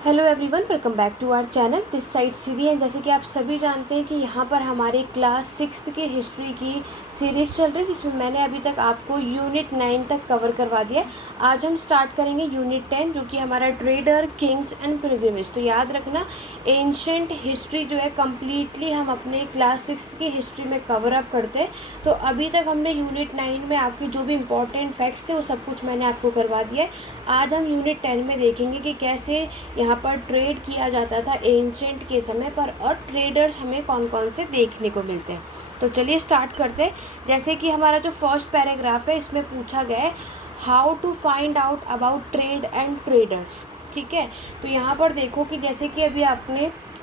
Hello everyone, welcome back to our channel. This side Siri है। जैसे कि आप सभी जानते हैं कि यहाँ पर हमारे क्लास 6th के हिस्ट्री की सीरीज़ चल रही है, जिसमें मैंने अभी तक आपको यूनिट 9 तक कवर करवा दिया है। आज हम स्टार्ट करेंगे यूनिट 10, जो कि हमारा ट्रेडर, किंग्स एंड पिलग्रिमेज। तो याद रखना, एंशेंट हिस्ट्री जो है कम्प्लीटली हम अपने क्लास 6th की हिस्ट्री में कवर अप करते हैं। तो अभी तक हमने यूनिट 9 में आपके जो भी इंपॉर्टेंट फैक्ट्स थे वो सब कुछ मैंने आपको करवा दिया है। आज हम यूनिट 10 में देखेंगे कि कैसे यहाँ पर ट्रेड किया जाता था एंशेंट के समय पर, और ट्रेडर्स हमें कौन कौन से देखने को मिलते हैं। तो चलिए स्टार्ट करते हैं। जैसे कि हमारा जो फर्स्ट पैराग्राफ है, इसमें पूछा गया है how to find out about trade and traders. ठीक है, तो यहाँ पर देखो कि जैसे कि अभी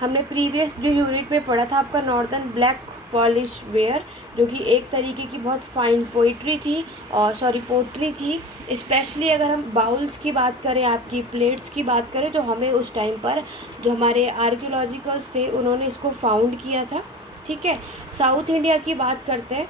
हमने प्रीवियस जो यूनिट में पढ़ा था आपका नॉर्दर्न ब्लैक पॉलिश वेयर, जो कि एक तरीके की बहुत फाइन पोइट्री थी, और पोट्री थी। स्पेशली अगर हम बाउल्स की बात करें, आपकी प्लेट्स की बात करें, जो हमें उस टाइम पर जो हमारे आर्कियोलॉजिकल्स थे उन्होंने इसको फाउंड किया था। ठीक है, साउथ इंडिया की बात करते हैं।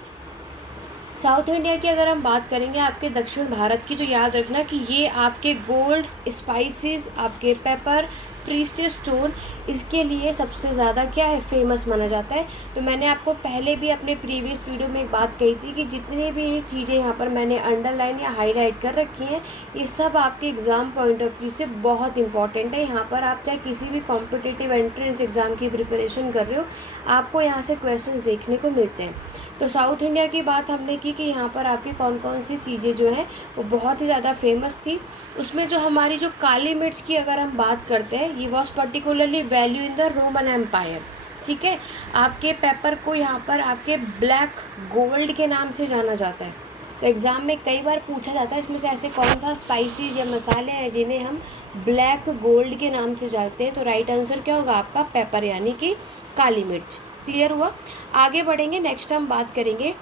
साउथ इंडिया की अगर हम बात करेंगे आपके दक्षिण भारत की, तो याद रखना कि ये आपके गोल्ड, स्पाइसेस, आपके पेपर, प्रीशियस स्टोन, इसके लिए सबसे ज़्यादा क्या है, फेमस माना जाता है। तो मैंने आपको पहले भी अपने प्रीवियस वीडियो में एक बात कही थी कि जितनी भी चीज़ें यहाँ पर मैंने अंडरलाइन या हाईलाइट कर रखी हैं, ये सब आपके एग्ज़ाम पॉइंट ऑफ व्यू से बहुत इंपॉर्टेंट है। यहाँ पर आप चाहे किसी भी कॉम्पिटिटिव एंट्रेंस एग्ज़ाम की प्रिपरेशन कर रहे हो, आपको यहाँ से क्वेश्चन देखने को मिलते हैं। तो साउथ इंडिया की बात हमने की कि यहाँ पर आपकी कौन कौन सी चीज़ें जो हैं वो बहुत ही ज़्यादा फेमस थी। उसमें जो हमारी जो काली मिर्च की अगर हम बात करते हैं, ये was particularly value in the Roman Empire. ठीक है, आपके पेपर को यहाँ पर आपके ब्लैक गोल्ड के नाम से जाना जाता है। तो एग्ज़ाम में कई बार पूछा जाता है इसमें से ऐसे कौन सा स्पाइसेस या मसाले हैं जिन्हें हम ब्लैक गोल्ड के नाम से जानते हैं। तो राइट आंसर क्या होगा आपका, पेपर, यानी कि काली मिर्च। क्लियर हुआ? आगे बढ़ेंगे। नेक्स्ट हम बात करेंगे।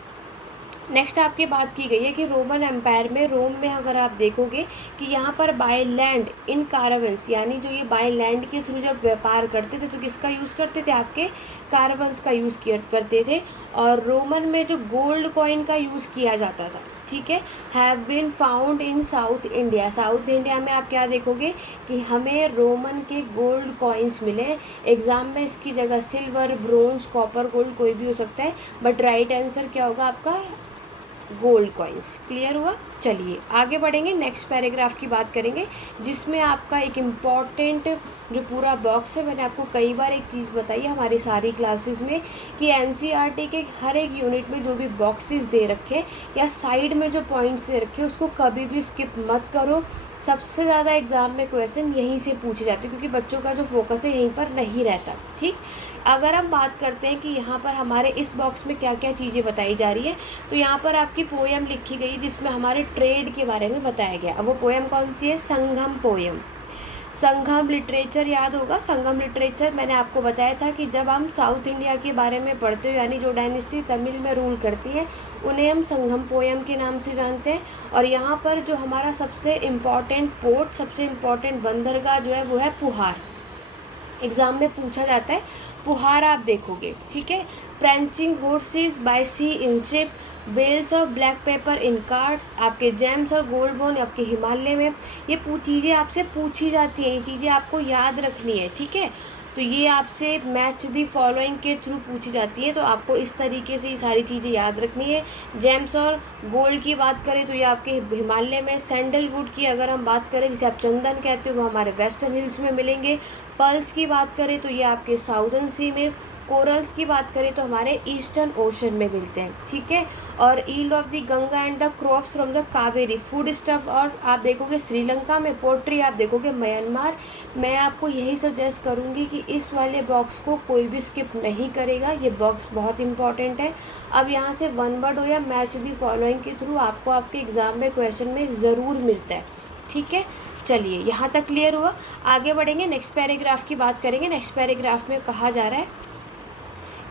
नेक्स्ट आपकी बात की गई है कि रोमन एम्पायर में, रोम में अगर आप देखोगे कि यहाँ पर बाय लैंड इन कारवंस, यानी जो ये बाय लैंड के थ्रू जब व्यापार करते थे तो किसका यूज़ करते थे, आपके कारवंस का यूज़ करते थे। और रोमन में जो गोल्ड कॉइन का यूज़ किया जाता था, ठीक है, have been found in South India. South India में आप क्या देखोगे कि हमें रोमन के गोल्ड कॉइन्स मिले। एग्ज़ाम में इसकी जगह सिल्वर, ब्रोंज, कॉपर, गोल्ड कोई भी हो सकता है, बट राइट आंसर क्या होगा आपका, गोल्ड कॉइन्स। क्लियर हुआ? चलिए आगे बढ़ेंगे। नेक्स्ट पैराग्राफ की बात करेंगे, जिसमें आपका एक इम्पॉर्टेंट जो पूरा बॉक्स है, मैंने आपको कई बार एक चीज़ बताई है हमारी सारी क्लासेस में कि एनसीईआरटी के हर एक यूनिट में जो भी बॉक्सेस दे रखे या साइड में जो पॉइंट्स दे रखे, उसको कभी भी स्किप मत करो। सबसे ज़्यादा एग्ज़ाम में क्वेश्चन यहीं से पूछे जाते हैं, क्योंकि बच्चों का जो फोकस है यहीं पर नहीं रहता। ठीक, अगर हम बात करते हैं कि यहाँ पर हमारे इस बॉक्स में क्या क्या चीज़ें बताई जा रही है, तो यहाँ पर आपकी पोएम लिखी गई जिसमें हमारे ट्रेड के बारे में बताया गया। अब वो पोएम कौन सी है, संगम पोएम। संगम लिटरेचर याद होगा। संगम लिटरेचर मैंने आपको बताया था कि जब हम साउथ इंडिया के बारे में पढ़ते हो, यानी जो डायनेस्टी तमिल में रूल करती है, उन्हें हम संगम पोएम के नाम से जानते हैं। और यहाँ पर जो हमारा सबसे इम्पॉर्टेंट पोर्ट, सबसे इम्पॉर्टेंट बंदरगाह जो है वो है पुहार। एग्ज़ाम में पूछा जाता है, पुहार आप देखोगे। ठीक है, prancing horses by sea in ship, bales of black pepper in carts, आपके जेम्स और गोल्ड बोन आपके हिमालय में। ये चीज़ें आपसे पूछी जाती हैं, ये चीज़ें आपको याद रखनी है। ठीक है, तो ये आपसे मैच दी फॉलोइंग के थ्रू पूछी जाती है, तो आपको इस तरीके से ये सारी चीज़ें याद रखनी है। जेम्स और गोल्ड की बात करें तो ये आपके हिमालय में। सैंडलवुड की अगर हम बात करें, जिसे आप चंदन कहते हो, वो हमारे वेस्टर्न हिल्स में मिलेंगे। पर्ल्स की बात करें तो ये आपके साउदर्न सी में। कोरल्स की बात करें तो हमारे ईस्टर्न ओशन में मिलते हैं। ठीक है, और yield of the Ganga and the crops from the Kaveri, food stuff और आप देखोगे श्रीलंका में। पोट्री आप देखोगे म्यांमार। मैं आपको यही सजेस्ट करूँगी कि इस वाले बॉक्स को कोई भी स्किप नहीं करेगा, ये बॉक्स बहुत इंपॉर्टेंट है। अब यहाँ से वन वर्ड हो या मैच दी फॉलोइंग के थ्रू आपको आपके एग्ज़ाम में क्वेश्चन में ज़रूर मिलता है। ठीक है, चलिए यहाँ तक क्लियर हुआ। आगे बढ़ेंगे, नेक्स्ट पैराग्राफ की बात करेंगे। नेक्स्ट पैराग्राफ में कहा जा रहा है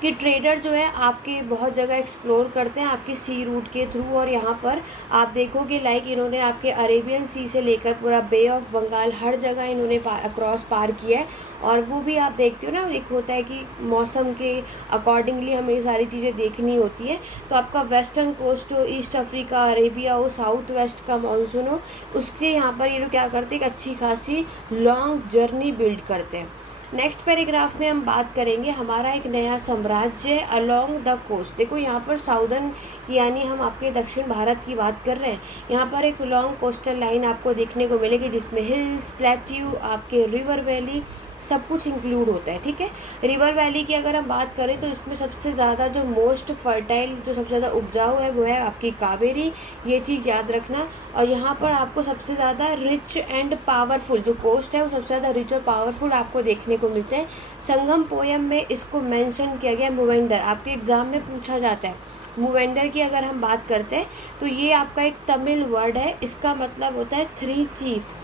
कि ट्रेडर जो है आपके बहुत जगह एक्सप्लोर करते हैं आपके सी रूट के थ्रू, और यहाँ पर आप देखोगे लाइक इन्होंने आपके अरेबियन सी से लेकर पूरा बे ऑफ बंगाल हर जगह इन्होंने अक्रॉस पार किया है। और वो भी आप देखते हो ना, एक होता है कि मौसम के अकॉर्डिंगली हमें ये सारी चीज़ें देखनी होती है। तो आपका वेस्टर्न कोस्ट हो, ईस्ट अफ्रीका, अरेबिया हो, साउथ वेस्ट का मानसून हो, उसके यहाँ पर ये लोग क्या करते हैं, एक अच्छी खासी लॉन्ग जर्नी बिल्ड करते हैं। नेक्स्ट पैराग्राफ में हम बात करेंगे हमारा एक नया साम्राज्य अलोंग द कोस्ट। देखो यहाँ पर साउदर्न यानी हम आपके दक्षिण भारत की बात कर रहे हैं। यहाँ पर एक लॉन्ग कोस्टल लाइन आपको देखने को मिलेगी जिसमें हिल्स, प्लेट्यू, आपके रिवर वैली सब कुछ इंक्लूड होता है। ठीक है, रिवर वैली की अगर हम बात करें तो इसमें सबसे ज़्यादा जो मोस्ट फर्टाइल, जो सबसे ज़्यादा उपजाऊ है वो है आपकी कावेरी, ये चीज़ याद रखना। और यहाँ पर आपको सबसे ज़्यादा रिच एंड पावरफुल जो कोस्ट है वो सबसे ज़्यादा रिच और पावरफुल आपको देखने को मिलते हैं। संगम पोयम में इसको मेंशन किया गया मूवेंडर, आपके एग्ज़ाम में पूछा जाता है। मूवेंडर की अगर हम बात करते हैं तो ये आपका एक तमिल वर्ड है, इसका मतलब होता है थ्री चीफ।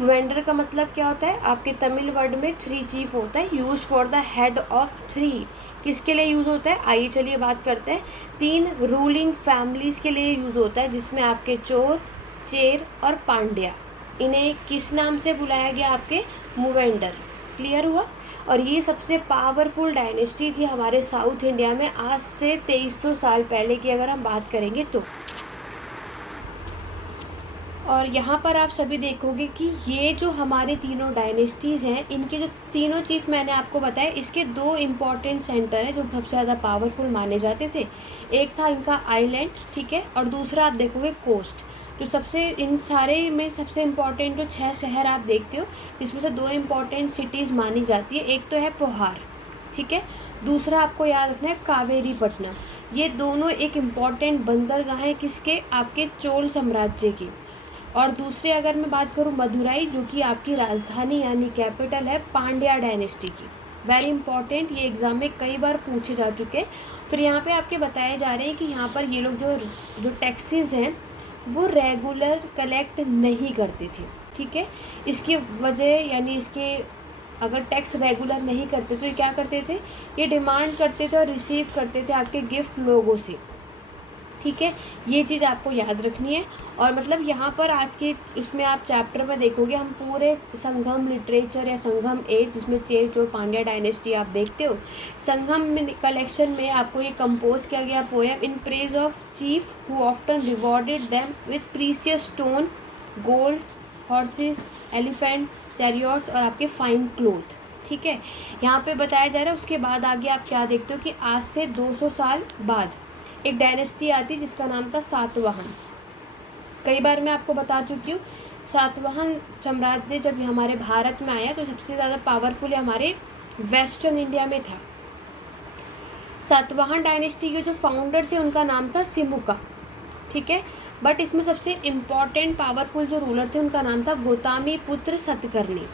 वेंडर का मतलब क्या होता है, आपके तमिल वर्ड में थ्री चीफ होता है, use for the head of three. किसके लिए यूज़ होता है, आइए चलिए बात करते हैं। तीन रूलिंग फैमिलीज़ के लिए यूज़ होता है, जिसमें आपके चोर, चेर और पांड्या। इन्हें किस नाम से बुलाया गया, आपके मूवेंडर। क्लियर हुआ। और ये सबसे पावरफुल डायनेस्टी थी हमारे साउथ इंडिया में आज से 2300 साल पहले की अगर हम बात करेंगे तो। और यहाँ पर आप सभी देखोगे कि ये जो हमारे तीनों डायनेस्टीज़ हैं, इनके जो तीनों चीफ मैंने आपको बताया, इसके दो इम्पॉर्टेंट सेंटर हैं जो सबसे ज़्यादा पावरफुल माने जाते थे। एक था इनका आइलैंड, ठीक है, और दूसरा आप देखोगे कोस्ट। जो सबसे इन सारे में सबसे इम्पॉर्टेंट जो 6 शहर आप देखते हो, जिसमें से 2 इम्पॉर्टेंट सिटीज़ मानी जाती है। एक तो है पोहार, ठीक है, दूसरा आपको याद रखना है कावेरी पटना। ये दोनों एक इम्पॉर्टेंट बंदरगाह हैं किसके, आपके चोल साम्राज्य की। और दूसरे अगर मैं बात करूँ मदुराई, जो कि आपकी राजधानी यानी कैपिटल है पांड्या डायनेस्टी की। वेरी इंपॉर्टेंट, ये एग्ज़ाम में कई बार पूछे जा चुके हैं। फिर यहाँ पे आपके बताए जा रहे हैं कि यहाँ पर ये लोग जो टैक्सेस हैं वो रेगुलर कलेक्ट नहीं करते थे। ठीक है, इसकी वजह यानी इसके अगर टैक्स रेगुलर नहीं करते तो ये क्या करते थे, ये डिमांड करते थे और रिसीव करते थे आपके गिफ्ट लोगों से। ठीक है, ये चीज़ आपको याद रखनी है। और मतलब यहाँ पर आज के उसमें आप चैप्टर में देखोगे हम पूरे संगम लिटरेचर या संगम एज, जिसमें चेर जो पांड्या डायनेस्टी आप देखते हो, संगम कलेक्शन में आपको ये कंपोज किया गया poem in praise of chief who often rewarded them with precious stone, gold, horses, elephant, chariots और आपके फाइन क्लोथ। ठीक है, यहाँ पे बताया जा रहा है। उसके बाद आगे आप क्या देखते हो कि आज से 200 साल बाद एक डायनेस्टी आती जिसका नाम था सातवाहन। कई बार मैं आपको बता चुकी हूँ, सातवाहन साम्राज्य जब हमारे भारत में आया तो सबसे ज़्यादा पावरफुल हमारे वेस्टर्न इंडिया में था। सातवाहन डायनेस्टी के जो फाउंडर थे उनका नाम था सिमुका। ठीक है, बट इसमें सबसे इम्पॉर्टेंट पावरफुल जो रूलर थे उनका नाम था गौतमी पुत्र सतकर्णी।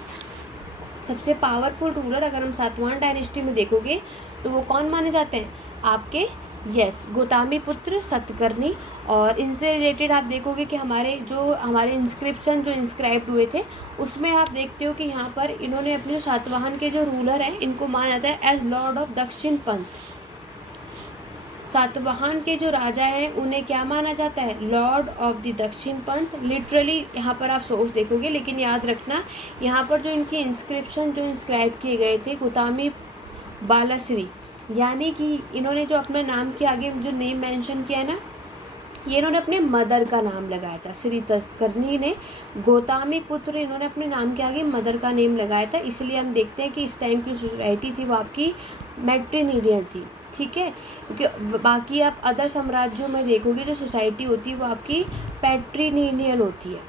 सबसे पावरफुल रूलर अगर हम सातवाहन डायनेस्टी में देखोगे तो वो कौन माने जाते हैं, आपके गौतमी पुत्र सतकर्णी। और इनसे रिलेटेड आप देखोगे कि हमारे इंस्क्रिप्शन जो इंस्क्राइब्ड हुए थे उसमें आप देखते हो कि यहाँ पर इन्होंने अपने जो सातवाहन के जो रूलर हैं इनको माना जाता है एज लॉर्ड ऑफ दक्षिण पंथ। सातवाहन के जो राजा हैं उन्हें क्या माना जाता है, लॉर्ड ऑफ द दक्षिण पंथ। लिटरली यहाँ पर आप सोर्स देखोगे, लेकिन याद रखना यहाँ पर जो इनकी इंस्क्रिप्शन जो इंस्क्राइब किए गए थे गौतमी बालाश्री, यानी कि इन्होंने जो अपना नाम के आगे जो नेम मेंशन किया है ना, ये इन्होंने अपने मदर का नाम लगाया था। श्री तत्कर्णी ने गौतमी पुत्र इन्होंने अपने नाम के आगे मदर का नेम लगाया था। इसलिए हम देखते हैं कि इस टाइम की सोसाइटी थी वो आपकी मैट्रिलिनियल थी। ठीक है, क्योंकि बाकी आप अदर साम्राज्यों में देखोगे जो सोसाइटी होती है वो आपकी पैट्रिलिनियल होती है,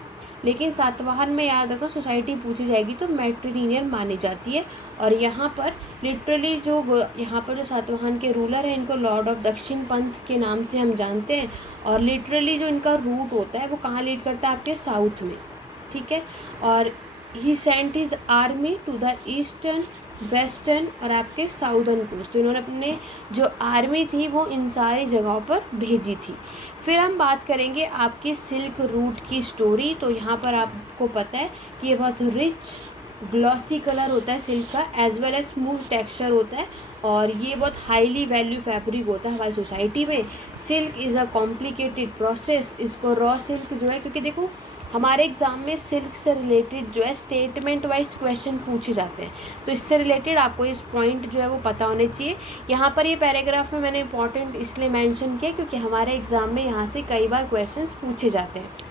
लेकिन सातवाहन में याद रखो सोसाइटी पूछी जाएगी तो मैट्रिलिनियल मानी जाती है। और यहाँ पर लिटरली यहाँ पर जो सातवाहन के रूलर हैं इनको लॉर्ड ऑफ दक्षिण पंथ के नाम से हम जानते हैं। और लिटरली जो इनका रूट होता है वो कहाँ लीड करता है, आपके साउथ में। ठीक है, और he sent his army to the eastern, western और आपके साउदर्न कोस्ट। तो इन्होंने अपने जो आर्मी थी वो इन सारी जगहों पर भेजी थी। फिर हम बात करेंगे आपकी सिल्क रूट की स्टोरी। तो यहाँ पर आपको पता है कि ये बहुत रिच ग्लॉसी कलर होता है सिल्क का, as well as smooth texture होता है, और ये बहुत हाईली वैल्यू फैब्रिक होता है हमारी सोसाइटी में। Silk is a complicated process. इसको रॉ सिल्क जो है, क्योंकि देखो हमारे एग्ज़ाम में सिल्क से रिलेटेड जो है स्टेटमेंट वाइज क्वेश्चन पूछे जाते हैं, तो इससे रिलेटेड आपको इस पॉइंट जो है वो पता होने चाहिए। यहाँ पर ये पैराग्राफ में मैंने इंपॉर्टेंट इसलिए मेंशन किया क्योंकि हमारे एग्ज़ाम में यहाँ से कई बार क्वेश्चंस पूछे जाते हैं।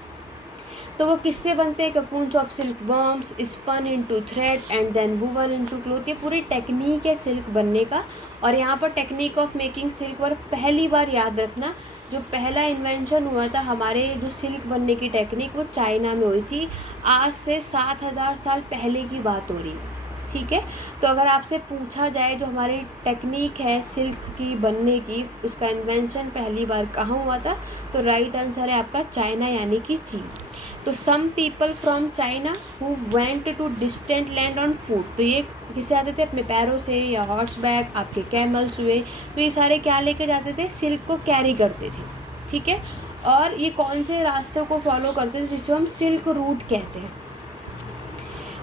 तो वो किससे बनते हैं? Cocoons of silk worms spun into thread and then woven into cloth. ये पूरी टेक्निक है सिल्क बनने का। और यहाँ पर technique of making silk worm पहली बार याद रखना, जो पहला इन्वेंशन हुआ था हमारे जो सिल्क बनने की टेक्निक, वो चाइना में हुई थी। आज से 7000 साल पहले की बात हो रही है, ठीक है। तो अगर आपसे पूछा जाए जो हमारी टेक्निक है सिल्क की बनने की, उसका इन्वेंशन पहली बार कहाँ हुआ था, तो राइट आंसर है आपका चाइना यानी कि चीन। तो some people from China who went to distant land on foot. तो ये किससे आते थे? अपने पैरों से, या हॉर्स बैक, आपके कैमल्स हुए, तो ये सारे क्या लेके जाते थे? सिल्क को कैरी करते थे, ठीक है। और ये कौन से रास्तों को फॉलो करते थे जिसको हम सिल्क रूट कहते हैं।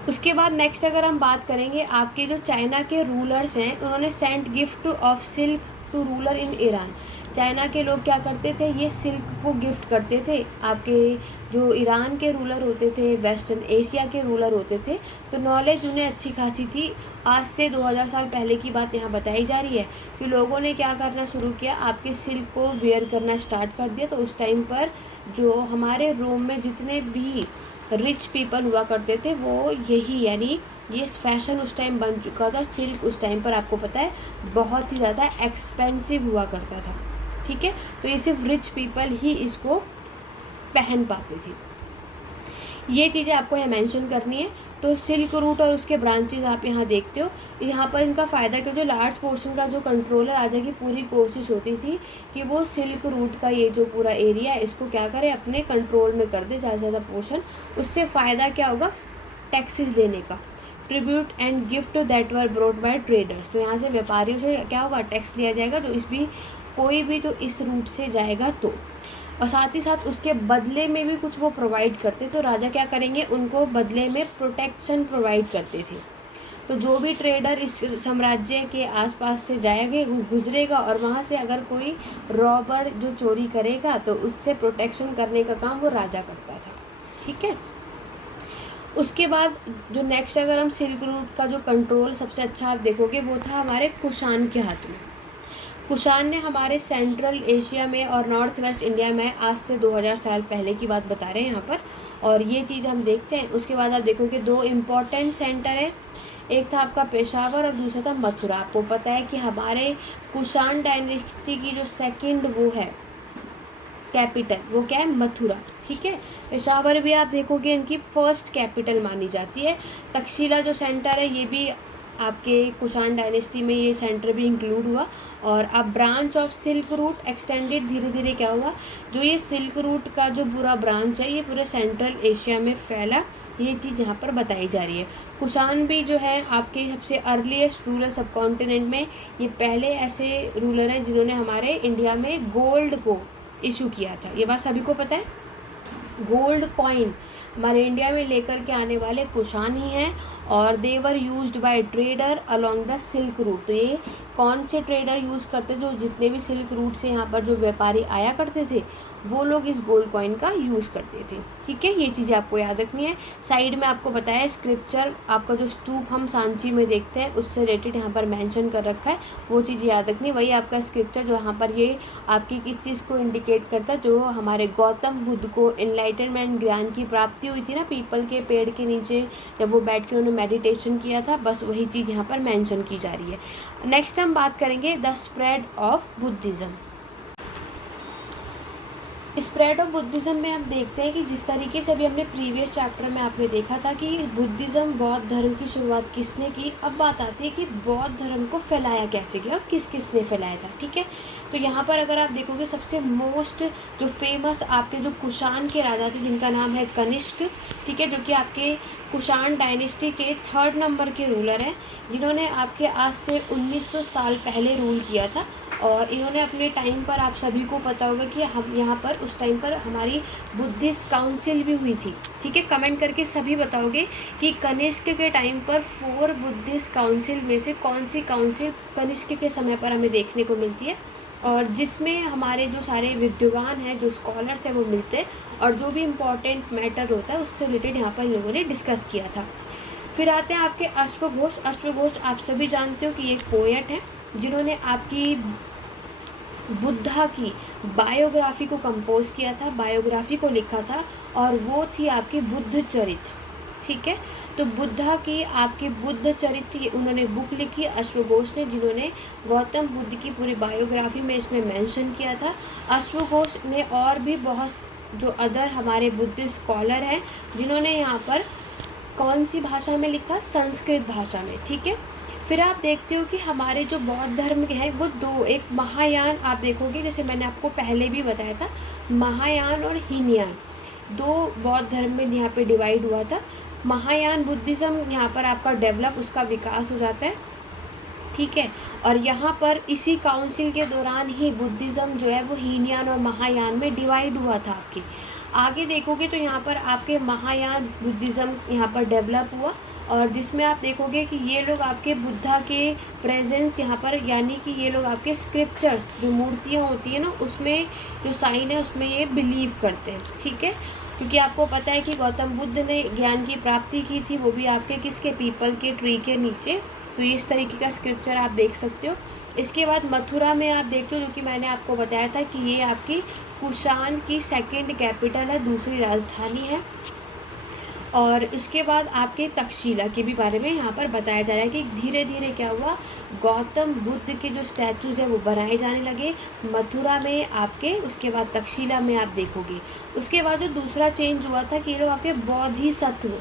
उसके बाद नेक्स्ट अगर हम बात करेंगे, आपके जो चाइना के रूलर्स हैं उन्होंने sent gift of silk to ruler in Iran. China के लोग क्या करते थे? ये सिल्क को गिफ्ट करते थे। आपके जो ईरान के रूलर होते थे, वेस्टर्न एशिया के रूलर होते थे, तो नॉलेज उन्हें अच्छी खासी थी। आज से 2000 साल पहले की बात यहाँ बताई जा रही है कि लोगों ने क्या करना शुरू किया, आपके सिल्क को वेयर करना स्टार्ट कर दिया। तो उस टाइम पर जो हमारे रोम में जितने भी रिच पीपल हुआ करते थे वो यही, यानी ये फैशन उस टाइम बन चुका था। सिल्क उस टाइम पर आपको पता है बहुत ही ज़्यादा एक्सपेंसिव हुआ करता था, ठीक है। तो ये सिर्फ रिच पीपल ही इसको पहन पाते थे। ये चीज़ें आपको यहाँ मेंशन करनी है। तो सिल्क रूट और उसके ब्रांचेस आप यहाँ देखते हो। यहाँ पर इनका फ़ायदा क्यों, जो लार्ज पोर्शन का जो कंट्रोलर राजा की पूरी कोशिश होती थी कि वो सिल्क रूट का ये जो पूरा एरिया है इसको क्या करे, अपने कंट्रोल में कर दे ज़्यादा से ज़्यादा पोर्शन। उससे फ़ायदा क्या होगा? टैक्सेस लेने का। Tribute and gift that were brought by traders. तो यहाँ से व्यापारियों से क्या होगा? टैक्स लिया जाएगा, जो इस भी कोई भी जो इस रूट से जाएगा तो। और साथ ही साथ उसके बदले में भी कुछ वो प्रोवाइड करते। तो राजा क्या करेंगे? उनको बदले में प्रोटेक्शन प्रोवाइड करते थे। तो जो भी ट्रेडर इस साम्राज्य के आसपास से जाएगा, वो गुजरेगा, और वहाँ से अगर कोई रॉबर जो चोरी करेगा तो उससे प्रोटेक्शन करने का काम वो राजा करता था, ठीक है। उसके बाद जो नेक्स्ट अगर हम सिल्क रूट का जो कंट्रोल सबसे अच्छा आप देखोगे वो था हमारे कुषाण के हाथ में। कुषाण ने हमारे सेंट्रल एशिया में और नॉर्थ वेस्ट इंडिया में आज से 2000 साल पहले की बात बता रहे हैं यहाँ पर, और ये चीज़ हम देखते हैं। उसके बाद आप देखोगे दो इम्पॉर्टेंट सेंटर हैं, एक था आपका पेशावर और दूसरा था मथुरा। आपको पता है कि हमारे कुषाण डायनेस्टी की जो सेकंड वो है कैपिटल, वो क्या है? मथुरा, ठीक है। पेशावर भी आप देखोगे इनकी फर्स्ट कैपिटल मानी जाती है। तक्षशिला जो सेंटर है ये भी आपके कुषाण डायनेस्टी में ये सेंटर भी इंक्लूड हुआ। और अब branch of silk route extended, धीरे धीरे क्या हुआ, जो ये सिल्क रूट का जो पूरा ब्रांच है ये पूरे सेंट्रल एशिया में फैला। ये चीज़ यहाँ पर बताई जा रही है। कुषाण भी जो है आपके सबसे अर्लीस्ट रूलर सब कॉन्टिनेंट में ये पहले ऐसे रूलर हैं जिन्होंने हमारे इंडिया में गोल्ड को इशू किया था। ये बात सभी को पता है। गोल्ड कॉइन हमारे इंडिया में लेकर के आने वाले कुषाण ही हैं, और they were used by trader along the silk route. तो ये कौन से ट्रेडर यूज़ करते? जो जितने भी सिल्क रूट से यहाँ पर जो व्यापारी आया करते थे वो लोग इस गोल्ड कॉइन का यूज़ करते थे, ठीक है। ये चीज़ें आपको याद रखनी है। साइड में आपको बताया स्क्रिप्चर, आपका जो स्तूप हम सांची में देखते हैं उससे रिलेटेड यहाँ पर मेंशन कर रखा है, वो चीज़ याद रखनी है। वही आपका स्क्रिप्चर जो यहाँ पर ये आपकी किस चीज़ को इंडिकेट करता है, जो हमारे गौतम बुद्ध को एनलाइटनमेंट ज्ञान की प्राप्ति हुई थी ना पीपल के पेड़ के नीचे, जब वो बैठ के उन्होंने मेडिटेशन किया था, बस वही चीज़ यहाँ पर मेंशन की जा रही है। नेक्स्ट हम बात करेंगे the spread of Buddhism. Spread of Buddhism में हम देखते हैं कि जिस तरीके से अभी हमने प्रीवियस चैप्टर में आपने देखा था कि बुद्धिज़्म बौद्ध धर्म की शुरुआत किसने की, अब बात आती है कि बौद्ध धर्म को फैलाया कैसे गया और किस किस ने फैलाया था, ठीक है। तो यहाँ पर अगर आप देखोगे सबसे मोस्ट जो फेमस आपके जो कुषाण के राजा थे जिनका नाम है कनिष्क, ठीक है, जो कि आपके कुषाण डायनेस्टी के 3rd नंबर के रूलर हैं, जिन्होंने आपके आज से 1900 साल पहले रूल किया था। और इन्होंने अपने टाइम पर, आप सभी को पता होगा कि हम यहाँ पर उस टाइम पर हमारी बुद्धिस्ट काउंसिल भी हुई थी। ठीक है, कमेंट करके सभी बताओगे कि कनिष्क के टाइम पर 4 बुद्धिस्ट काउंसिल में से कौन सी काउंसिल कनिष्क के समय पर हमें देखने को मिलती है, और जिसमें हमारे जो सारे विद्वान हैं, जो स्कॉलर्स हैं, वो मिलते हैं और जो भी इम्पॉर्टेंट मैटर होता है उससे रिलेटेड यहाँ पर इन लोगों ने डिस्कस किया था। फिर आते हैं आपके अश्वघोष। अश्वघोष आप सभी जानते हो कि एक पोएट है जिन्होंने आपकी बुद्धा की बायोग्राफी को कंपोज किया था, बायोग्राफी को लिखा था, और वो थी आपकी बुद्ध चरित्र। ठीक है, तो बुद्धा की आपकी बुद्ध चरित्र उन्होंने बुक लिखी अश्वघोष ने, जिन्होंने गौतम बुद्ध की पूरी बायोग्राफी में इसमें मेंशन किया था। अश्वघोष ने और भी बहुत जो अदर हमारे बुद्ध स्कॉलर हैं जिन्होंने यहाँ पर कौन सी भाषा में लिखा, संस्कृत भाषा में। ठीक है, फिर आप देखते हो कि हमारे जो बौद्ध धर्म के हैं वो दो, एक महायान आप देखोगे, जैसे मैंने आपको पहले भी बताया था, महायान और हीनयान, दो बौद्ध धर्म में यहाँ पे डिवाइड हुआ था। महायान बुद्धिज़्म यहाँ पर आपका डेवलप, उसका विकास हो जाता है। ठीक है, और यहाँ पर इसी काउंसिल के दौरान ही बुद्धिज़्म जो है वो हीनयान और महायान में डिवाइड हुआ था। आपके आगे देखोगे तो यहाँ पर आपके महायान बुद्धिज़्म यहाँ पर डेवलप हुआ, और जिसमें आप देखोगे कि ये लोग आपके बुद्धा के प्रेजेंस यहाँ पर, यानी कि ये लोग आपके स्क्रिप्चर्स, जो मूर्तियाँ होती है ना, उसमें जो साइन है उसमें ये बिलीव करते हैं। ठीक है, क्योंकि आपको पता है कि गौतम बुद्ध ने ज्ञान की प्राप्ति की थी, वो भी आपके किसके, पीपल के ट्री के नीचे। तो इस तरीके का स्क्रिप्चर आप देख सकते हो। इसके बाद मथुरा में आप देखते हो, जो कि मैंने आपको बताया था कि ये आपकी कुषाण की सेकंड कैपिटल है, दूसरी राजधानी है। और इसके बाद आपके तक्षशिला के भी बारे में यहाँ पर बताया जा रहा है कि धीरे धीरे क्या हुआ, गौतम बुद्ध के जो स्टैचूज़ हैं वो बनाए जाने लगे मथुरा में आपके। उसके बाद तक्षशिला में आप देखोगे। उसके बाद जो दूसरा चेंज हुआ था कि ये लोग आपके बोधिसत्व,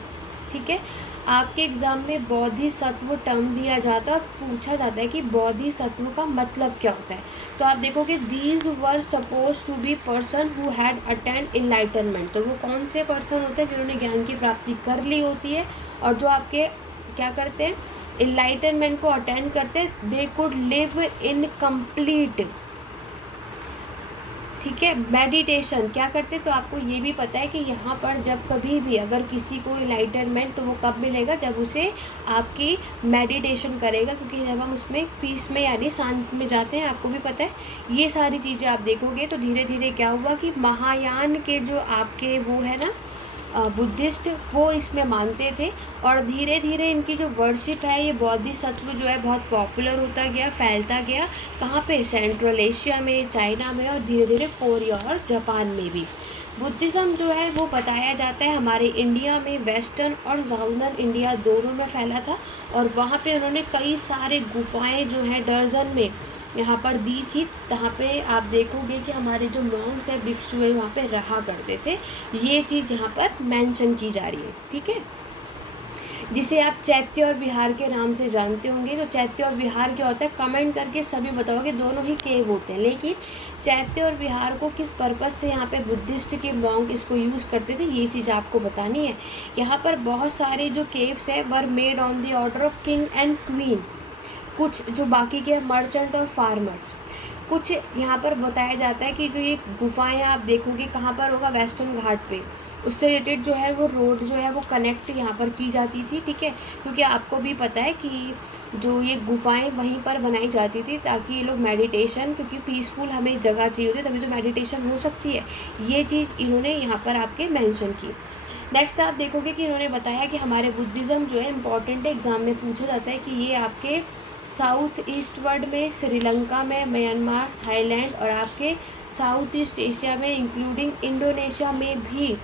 ठीक है, आपके एग्ज़ाम में बोधिसत्व टर्म दिया जाता है और पूछा जाता है कि बोधिसत्व का मतलब क्या होता है। तो आप देखोगे these were suppose to be person who had attend enlightenment. तो वो कौन से पर्सन होते हैं जिन्होंने ज्ञान की प्राप्ति कर ली होती है और जो आपके क्या करते हैं, इनलाइटनमेंट को अटेंड करते हैं। They could live in complete, ठीक है, मेडिटेशन क्या करते, तो आपको ये भी पता है कि यहाँ पर जब कभी भी अगर किसी को इनलाइटनमेंट, तो वो कब मिलेगा, जब उसे आपकी मेडिटेशन करेगा, क्योंकि जब हम उसमें पीस में यानी शांत में जाते हैं, आपको भी पता है। ये सारी चीज़ें आप देखोगे तो धीरे धीरे क्या हुआ कि महायान के जो आपके वो है ना बुद्धिस्ट, वो इसमें मानते थे, और धीरे धीरे इनकी जो वर्शिप है, ये बोधिसत्व जो है बहुत पॉपुलर होता गया, फैलता गया। कहाँ पे, सेंट्रल एशिया में, चाइना में, और धीरे धीरे कोरिया और जापान में भी। बुद्धिज़्म जो है वो बताया जाता है हमारे इंडिया में वेस्टर्न और साउदर्न इंडिया दोनों में फैला था, और वहाँ पे उन्होंने कई सारे गुफाएं जो हैं दर्जन में यहाँ पर दी थी। जहाँ पे आप देखोगे कि हमारे जो मॉन्क्स है, भिक्षु है, वहाँ पे रहा करते थे। ये चीज़ यहाँ पर मेंशन की जा रही है। ठीक है, जिसे आप चैत्य और विहार के नाम से जानते होंगे। तो चैत्य और विहार क्या होता है, कमेंट करके सभी बताओगे। दोनों ही केव होते हैं, लेकिन चैत्य और विहार को किस पर्पज़ से यहाँ पे बुद्धिस्ट के मॉन्क इसको यूज़ करते थे, ये चीज़ आपको बतानी है। यहाँ पर बहुत सारे जो केव्स है were made on the order of king and queen. कुछ जो बाकी के मर्चेंट और फार्मर्स, कुछ यहाँ पर बताया जाता है कि जो ये गुफाएं आप देखोगे कहाँ पर होगा, वेस्टर्न घाट पे। उससे रिलेटेड जो है वो रोड जो है वो कनेक्ट यहाँ पर की जाती थी। ठीक है, क्योंकि आपको भी पता है कि जो ये गुफाएं वहीं पर बनाई जाती थी ताकि ये लोग मेडिटेशन, क्योंकि पीसफुल हमें जगह चाहिए होती है तभी तो मेडिटेशन हो सकती है। ये चीज़ इन्होंने यहाँ पर आपके मेंशन की। नेक्स्ट आप देखोगे कि इन्होंने बताया कि हमारे बुद्धिज़्म जो है इम्पॉर्टेंट है, एग्ज़ाम में पूछा जाता है कि ये आपके साउथ ईस्ट वर्ल्ड में, श्रीलंका में, म्यांमार, थाईलैंड और आपके साउथ ईस्ट एशिया में इंक्लूडिंग इंडोनेशिया में भी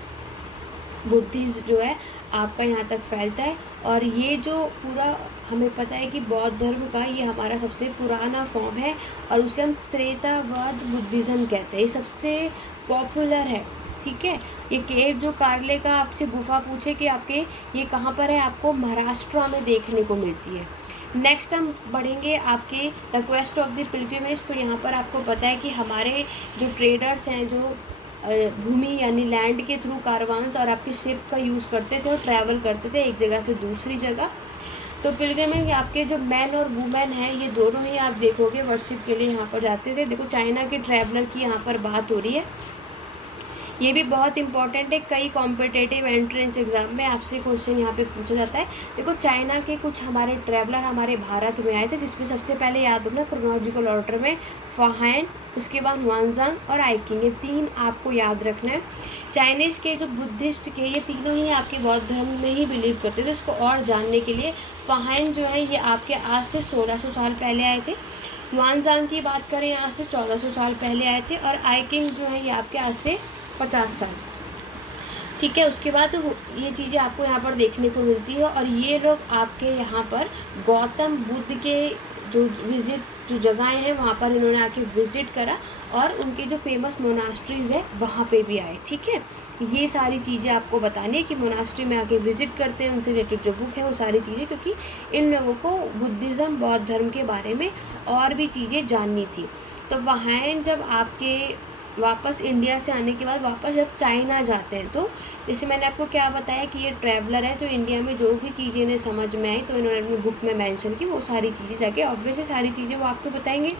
बुद्धिज़्म जो है आपका यहाँ तक फैलता है। और ये जो पूरा हमें पता है कि बौद्ध धर्म का ये हमारा सबसे पुराना फॉर्म है और उसे हम त्रेतावाद बुद्धिज़्म कहते हैं। ये सबसे पॉपुलर है। ठीक है, ये केव जो कार्ले का आपसे गुफा पूछे कि आपके ये कहाँ पर है, आपको महाराष्ट्र में देखने को मिलती है। नेक्स्ट हम बढ़ेंगे आपके the quest of the pilgrimage. तो यहाँ पर आपको पता है कि हमारे जो ट्रेडर्स हैं, जो भूमि यानी लैंड के थ्रू कारवांस और आपके शिप का यूज़ करते थे और ट्रैवल करते थे एक जगह से दूसरी जगह। तो पिलग्रिमेज आपके जो मैन और वुमेन हैं ये दोनों ही आप देखोगे वर्शिप के लिए यहाँ पर जाते थे। देखो चाइना के ट्रैवलर की यहाँ पर बात हो रही है, ये भी बहुत इंपॉर्टेंट है। कई कॉम्पिटेटिव एंट्रेंस एग्जाम में आपसे क्वेश्चन यहाँ पे पूछा जाता है। देखो चाइना के कुछ हमारे ट्रैवलर हमारे भारत में आए थे, जिसमें सबसे पहले याद रखना क्रोनोलॉजिकल ऑर्डर में फाहान, उसके बाद हुआनजांग और आइकिंग, ये 3 आपको याद रखना है। चाइनीज़ के जो बुद्धिस्ट के ये तीनों ही आपके बौद्ध धर्म में ही बिलीव करते थे। इसको और जानने के लिए फाहान जो है ये आपके आज से 1600 साल पहले आए थे। हुआनजांग की बात करें आज से 1400 साल पहले आए थे। और आइकिंग जो है ये आपके आज से 50 साल, ठीक है। उसके बाद ये चीज़ें आपको यहाँ पर देखने को मिलती है। और ये लोग आपके यहाँ पर गौतम बुद्ध के जो विज़िट जो जगहें हैं वहाँ पर इन्होंने आके विज़िट करा और उनके जो फेमस मोनास्ट्रीज़ है वहाँ पे भी आए, ठीक है। ये सारी चीज़ें आपको बतानी है कि मोनास्ट्री में आके विज़िट करते हैं, उनसे रिलेटेड जो बुक है वो सारी चीज़ें, क्योंकि इन लोगों को बुद्धिज़्म बौद्ध धर्म के बारे में और भी चीज़ें जाननी थी। तो वहाँ जब आपके वापस इंडिया से आने के बाद वापस जब चाइना जाते हैं, तो जैसे मैंने आपको क्या बताया कि ये ट्रैवलर है, तो इंडिया में जो भी चीज़ें इन्हें समझ में आई तो इन्होंने अपनी बुक में मेंशन की, वो सारी चीज़ें जाके ऑब्वियसली सारी चीज़ें वो आपको बताएंगे।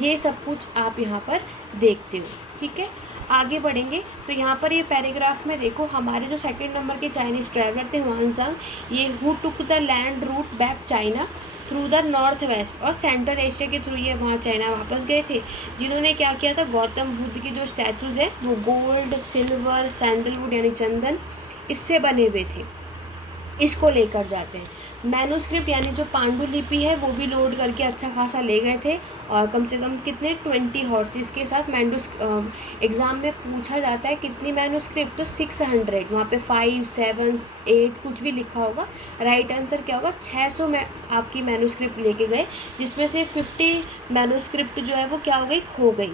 ये सब कुछ आप यहाँ पर देखते हो, ठीक है। आगे बढ़ेंगे तो यहाँ पर ये पैराग्राफ में देखो हमारे जो 2nd नंबर के चाइनीज़ ट्रैवलर थे हुआनजांग, ये who took the land route back China through the north west और सेंट्रल एशिया के थ्रू ये वहाँ चाइना वापस गए थे। जिन्होंने क्या किया था, गौतम बुद्ध के जो स्टैचूज़ है वो गोल्ड, सिल्वर, सैंडलवुड यानी चंदन इससे बने हुए थे, इसको लेकर जाते हैं। मैन्युस्क्रिप्ट यानी जो पांडुलिपि है वो भी लोड करके अच्छा खासा ले गए थे, और कम से कम कितने 20 हॉर्सेस के साथ। एग्ज़ाम में पूछा जाता है कितनी मैन्युस्क्रिप्ट, तो 600, वहाँ पे 5, 7, 8 कुछ भी लिखा होगा। राइट आंसर क्या होगा, 600 में आपकी मैन्युस्क्रिप्ट लेके गए, जिसमें से 50 मैन्युस्क्रिप्ट जो है वो क्या हो गई, खो गई।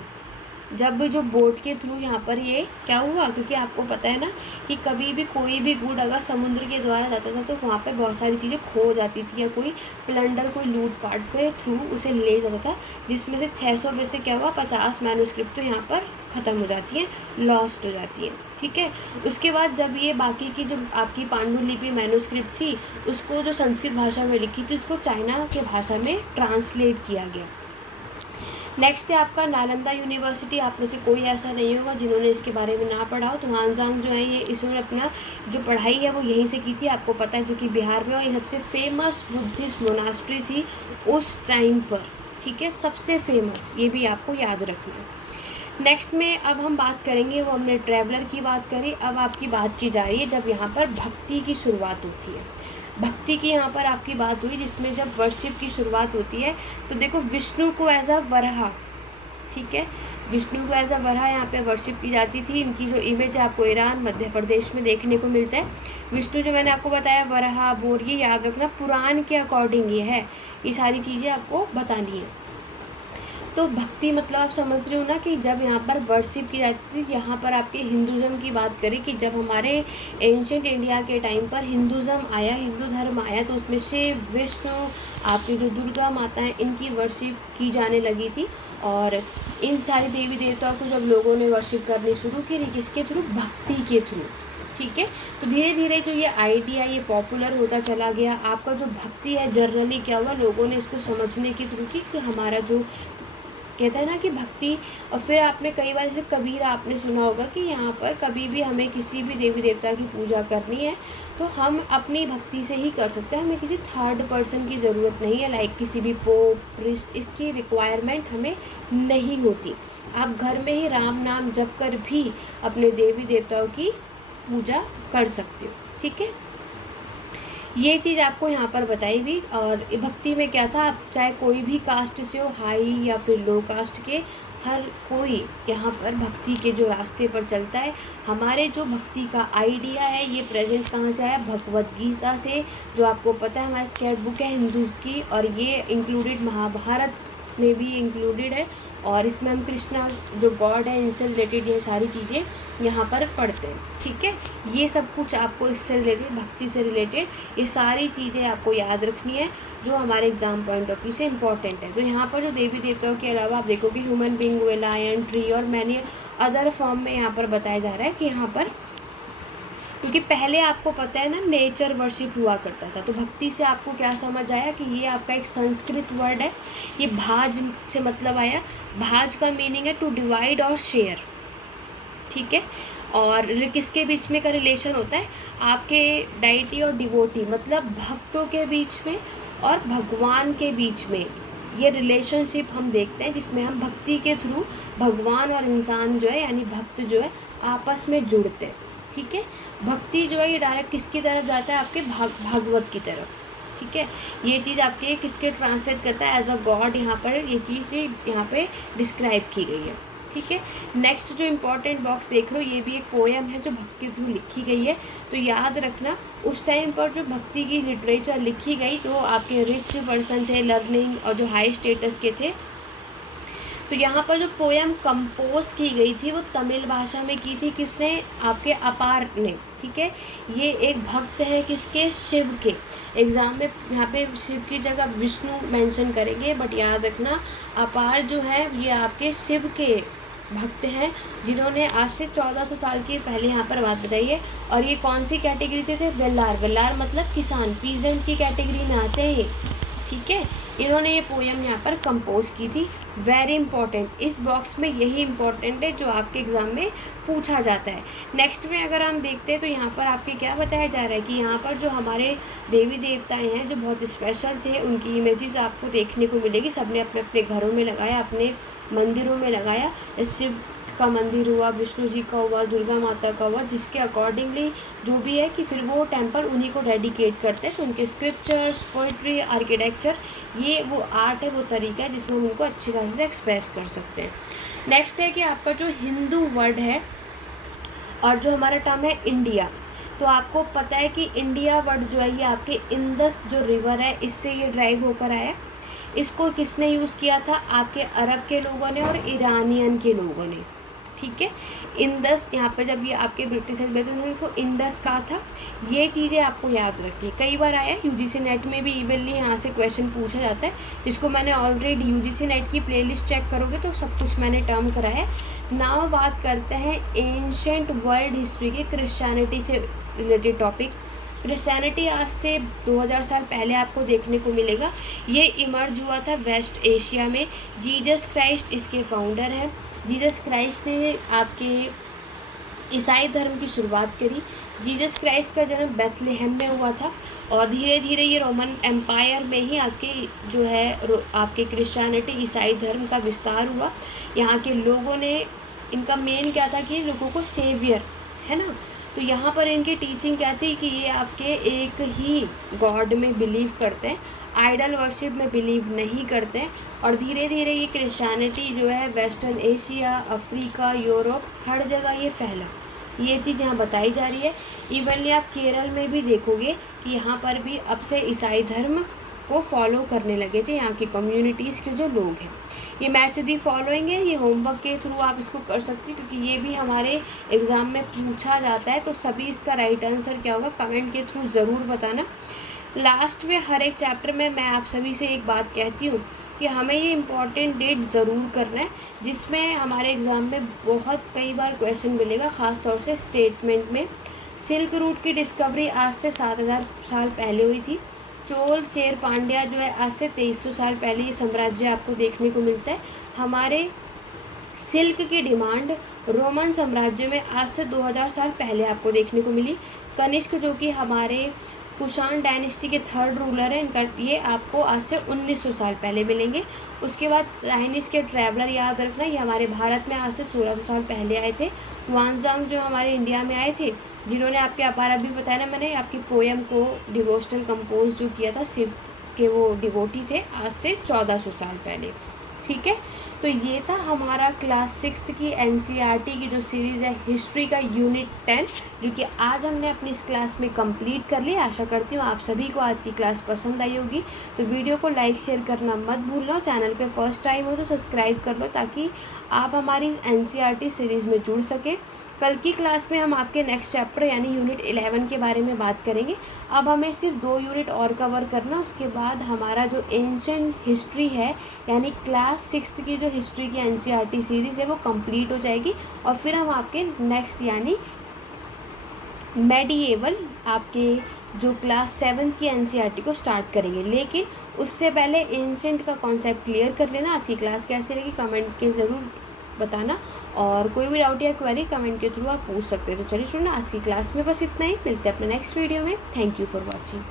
जब जो बोट के थ्रू यहाँ पर ये क्या हुआ, क्योंकि आपको पता है ना कि कभी भी कोई भी गुड अगर समुद्र के द्वारा जाता था तो वहाँ पर बहुत सारी चीज़ें खो जाती थी, या कोई प्लंडर कोई लूटपाट के थ्रू उसे ले जाता था, जिसमें से 600 में से क्या हुआ 50 मैन्युस्क्रिप्ट तो यहाँ पर ख़त्म हो जाती हैं, लॉस्ट हो जाती है, ठीक है। उसके बाद जब ये बाकी की जो आपकी पांडुलिपि मैन्युस्क्रिप्ट थी उसको जो संस्कृत भाषा में लिखी थी उसको चाइना के भाषा में ट्रांसलेट किया गया। नेक्स्ट है आपका नालंदा यूनिवर्सिटी। आप में से कोई ऐसा नहीं होगा जिन्होंने इसके बारे में ना पढ़ा हो। तो हुआनजांग जो है ये इसने अपना जो पढ़ाई है वो यहीं से की थी, आपको पता है, जो कि बिहार में, और ये सबसे फेमस बुद्धिस्ट मोनास्ट्री थी उस टाइम पर, ठीक है, सबसे फेमस, ये भी आपको याद रखना है। नेक्स्ट में अब हम बात करेंगे, वो हमने ट्रैवलर की बात करी, अब आपकी बात की जा रही है जब यहाँ पर भक्ति की शुरुआत होती है। भक्ति की यहाँ पर आपकी बात हुई, जिसमें जब वर्शिप की शुरुआत होती है तो देखो विष्णु को एज अ वराह, ठीक है, विष्णु को एज अ वराह यहाँ पे वर्शिप की जाती थी। इनकी जो इमेज है आपको ईरान मध्य प्रदेश में देखने को मिलता है। विष्णु जो मैंने आपको बताया वराह, बोर, ये याद रखना पुराण के अकॉर्डिंग ये है, ये सारी चीज़ें आपको बतानी है। तो भक्ति मतलब आप समझ रहे हो ना कि जब यहाँ पर वर्शिप की जाती थी। यहाँ पर आपके हिंदुज़म की बात करें कि जब हमारे एंशिएंट इंडिया के टाइम पर हिंदुज़म आया, हिंदू धर्म आया, तो उसमें शिव, विष्णु, आपकी जो दुर्गा माता हैं इनकी वर्शिप की जाने लगी थी। और इन सारी देवी देवताओं को जब लोगों ने वर्शिप करनी शुरू की, किसके थ्रू, भक्ति के थ्रू, ठीक है। तो धीरे धीरे जो ये आइडिया ये पॉपुलर होता चला गया। आपका जो भक्ति है जनरली क्या हुआ, लोगों ने इसको समझने की थ्रू की कि हमारा जो कहता है ना कि भक्ति। और फिर आपने कई बार जैसे कबीर आपने सुना होगा कि यहाँ पर कभी भी हमें किसी भी देवी देवता की पूजा करनी है तो हम अपनी भक्ति से ही कर सकते हैं, हमें किसी थर्ड पर्सन की ज़रूरत नहीं है, लाइक किसी भी पोप, प्रिस्ट, इसकी रिक्वायरमेंट हमें नहीं होती। आप घर में ही राम नाम जप कर भी अपने देवी देवताओं की पूजा कर सकते हो, ठीक है। ये चीज़ आपको यहाँ पर बताई भी। और भक्ति में क्या था, आप चाहे कोई भी कास्ट से हो, हाई या फिर लो कास्ट के, हर कोई यहाँ पर भक्ति के जो रास्ते पर चलता है। हमारे जो भक्ति का आइडिया है ये प्रेजेंट कहाँ से आया, भगवद गीता से, जो आपको पता है हमारी स्केट बुक है हिंदू की, और ये इंक्लूडेड महाभारत में भी इंक्लूडेड है। और इसमें हम कृष्णा जो गॉड है इनसे रिलेटेड ये सारी चीज़ें यहाँ पर पढ़ते हैं, ठीक है। ये सब कुछ आपको इससे रिलेटेड, भक्ति से रिलेटेड ये सारी चीज़ें आपको याद रखनी है जो हमारे एग्जाम पॉइंट ऑफ व्यू से इम्पॉर्टेंट है। तो यहाँ पर जो देवी देवताओं के अलावा आप देखोगे ह्यूमन बींग, लायन, ट्री और मैनी अदर फॉर्म में यहाँ पर बताया जा रहा है कि यहाँ पर क्योंकि पहले आपको पता है ना नेचर वर्शिप हुआ करता था। तो भक्ति से आपको क्या समझ आया कि ये आपका एक संस्कृत वर्ड है, ये भाज से मतलब आया। भाज का मीनिंग है टू डिवाइड और शेयर, ठीक है। और किसके बीच में का रिलेशन होता है, आपके डाइटी और डिवोटी मतलब भक्तों के बीच में और भगवान के बीच में ये रिलेशनशिप हम देखते हैं, जिसमें हम भक्ति के थ्रू भगवान और इंसान जो है यानी भक्त जो है आपस में जुड़ते हैं, ठीक है। भक्ति जो है ये डायरेक्ट किसकी तरफ जाता है, आपके भागवत की तरफ, ठीक है। ये चीज़ आपके किसके ट्रांसलेट करता है, एज अ गॉड, यहाँ पर ये चीज़ यहाँ पे डिस्क्राइब की गई है, ठीक है। नेक्स्ट जो इम्पोर्टेंट बॉक्स देख रहे हो ये भी एक पोएम है जो भक्ति के थ्रू लिखी गई है। तो याद रखना उस टाइम पर जो भक्ति की लिटरेचर लिखी गई तो आपके रिच पर्सन थे, लर्निंग और जो हाई स्टेटस के थे। तो यहाँ पर जो पोएम कंपोज की गई थी वो तमिल भाषा में की थी, किसने, आपके अपार ने, ठीक है। ये एक भक्त है किसके, शिव के। एग्ज़ाम में यहाँ पे शिव की जगह विष्णु मेंशन करेंगे, बट याद रखना अपार जो है ये आपके शिव के भक्त हैं, जिन्होंने आज से 1400 साल के पहले यहाँ पर बात बताई है। और ये कौन सी कैटेगरी थे वेल्लार, वेल्लार मतलब किसान, पीजेंट की कैटेगरी में आते हैं ये, ठीक है। इन्होंने ये पोएम यहाँ पर कंपोज की थी। वेरी इंपॉर्टेंट, इस बॉक्स में यही इंपॉर्टेंट है जो आपके एग्ज़ाम में पूछा जाता है। नेक्स्ट में अगर हम देखते हैं तो यहाँ पर आपके क्या बताया जा रहा है कि यहाँ पर जो हमारे देवी देवताएं हैं जो बहुत स्पेशल थे, उनकी इमेजेस आपको देखने को मिलेगी। सबने अपने अपने घरों में लगाया, अपने मंदिरों में लगाया। शिव का मंदिर हुआ, विष्णु जी का हुआ, दुर्गा माता का हुआ, जिसके अकॉर्डिंगली जो भी है कि फिर वो टेम्पल उन्हीं को डेडिकेट करते हैं। तो उनके स्क्रिप्चर्स, पोइट्री, आर्किटेक्चर, ये वो आर्ट है, वो तरीका है जिसमें हम उनको अच्छी तरह से एक्सप्रेस कर सकते हैं। नेक्स्ट है कि आपका जो हिंदू वर्ड है और जो हमारा टर्म है इंडिया, तो आपको पता है कि इंडिया वर्ड जो है ये आपके इंदस जो रिवर है इससे ये ड्राइव होकर आया। इसको किसने यूज़ किया था, आपके अरब के लोगों ने और ईरानियन के लोगों ने, ठीक है। इंडस यहाँ पे जब ये आपके ब्रिटिशर्स बैठे तो उन्होंने इनको इंडस कहा था। ये चीज़ें आपको याद रखनी, कई बार आया यूजीसी नेट में भी इवनली यहाँ से क्वेश्चन पूछा जाता है, जिसको मैंने ऑलरेडी यूजीसी नेट की प्लेलिस्ट चेक करोगे तो सब कुछ मैंने टर्म करा है। नाउ बात करते हैं एंशंट वर्ल्ड हिस्ट्री की, क्रिश्चियनिटी से रिलेटेड टॉपिक। क्रिश्चियनिटी आज से 2000 साल पहले आपको देखने को मिलेगा। ये इमर्ज हुआ था वेस्ट एशिया में। जीसस क्राइस्ट इसके फाउंडर हैं। जीसस क्राइस्ट ने आपके ईसाई धर्म की शुरुआत करी। जीसस क्राइस्ट का जन्म बेथलेहम में हुआ था और धीरे धीरे ये रोमन एम्पायर में ही आपके जो है आपके क्रिश्चियनिटी ईसाई धर्म का विस्तार हुआ। यहाँ के लोगों ने, इनका मेन क्या था कि लोगों को सेवियर, है ना। तो यहाँ पर इनकी टीचिंग क्या थी कि ये आपके एक ही गॉड में बिलीव करते हैं, आइडल वर्शिप में बिलीव नहीं करते हैं। और धीरे धीरे ये क्रिश्चियनिटी जो है वेस्टर्न एशिया, अफ्रीका, यूरोप हर जगह ये फैला। ये चीज़ यहाँ बताई जा रही है। इवनली आप केरल में भी देखोगे कि यहाँ पर भी अब से ईसाई धर्म को फॉलो करने लगे थे यहाँ की कम्युनिटीज़ के जो लोग हैं। ये मैच दी फॉलोइंग है, ये होमवर्क के थ्रू आप इसको कर सकते हो क्योंकि ये भी हमारे एग्ज़ाम में पूछा जाता है। तो सभी इसका राइट आंसर क्या होगा कमेंट के थ्रू ज़रूर बताना। लास्ट में हर एक चैप्टर में मैं आप सभी से एक बात कहती हूँ कि हमें ये इम्पॉर्टेंट डेट ज़रूर करना है, जिसमें हमारे एग्ज़ाम में बहुत कई बार क्वेश्चन मिलेगा, ख़ास तौर से स्टेटमेंट में। सिल्क रूट की डिस्कवरी आज से 7000 साल पहले हुई थी। चोल चेर पांड्या जो है आज से 2300 साल पहले ये साम्राज्य आपको देखने को मिलता है। हमारे सिल्क की डिमांड रोमन साम्राज्य में आज से 2000 साल पहले आपको देखने को मिली। कनिष्क जो कि हमारे कुषाण डायनेस्टी के थर्ड रूलर हैं, इनका ये आपको आज से 1900 साल पहले मिलेंगे। उसके बाद चाइनीज़ के ट्रैवलर याद रखना, ये हमारे भारत में आज से 1600 साल पहले आए थे। वांजांग जो हमारे इंडिया में आए थे, जिन्होंने आपके अपार अभी बताया ना मैंने आपकी पोएम को डिवोशनल कंपोज जो किया था, शिव के वो डिवोटी थे आज से 1400 साल पहले, ठीक है। तो ये था हमारा क्लास 6 की एनसीईआरटी की जो सीरीज़ है हिस्ट्री का यूनिट 10, जो कि आज हमने अपनी इस क्लास में कंप्लीट कर लिया। आशा करती हूँ आप सभी को आज की क्लास पसंद आई होगी। तो वीडियो को लाइक शेयर करना मत भूलना। चैनल पे फर्स्ट टाइम हो तो सब्सक्राइब कर लो ताकि आप हमारी एनसीईआरटी सीरीज़ में जुड़ सके। कल की क्लास में हम आपके नेक्स्ट चैप्टर यानी यूनिट 11 के बारे में बात करेंगे। अब हमें सिर्फ 2 यूनिट और कवर करना, उसके बाद हमारा जो एंशिएंट हिस्ट्री है यानी क्लास 6 की जो हिस्ट्री की एनसीईआरटी सीरीज़ है वो कंप्लीट हो जाएगी और फिर हम आपके नेक्स्ट यानी मेडिएवल आपके जो क्लास 7 की एनसीईआरटी को स्टार्ट करेंगे, लेकिन उससे पहले एंशिएंट का कॉन्सेप्ट क्लियर कर लेना। आज की क्लास कैसी लगी कमेंट के ज़रूर बताना, और कोई भी डाउट या क्वेरी कमेंट के थ्रू आप पूछ सकते हो। तो चलिए सुनना, आज की क्लास में बस इतना ही। मिलते हैं अपने नेक्स्ट वीडियो में। Thank you for watching.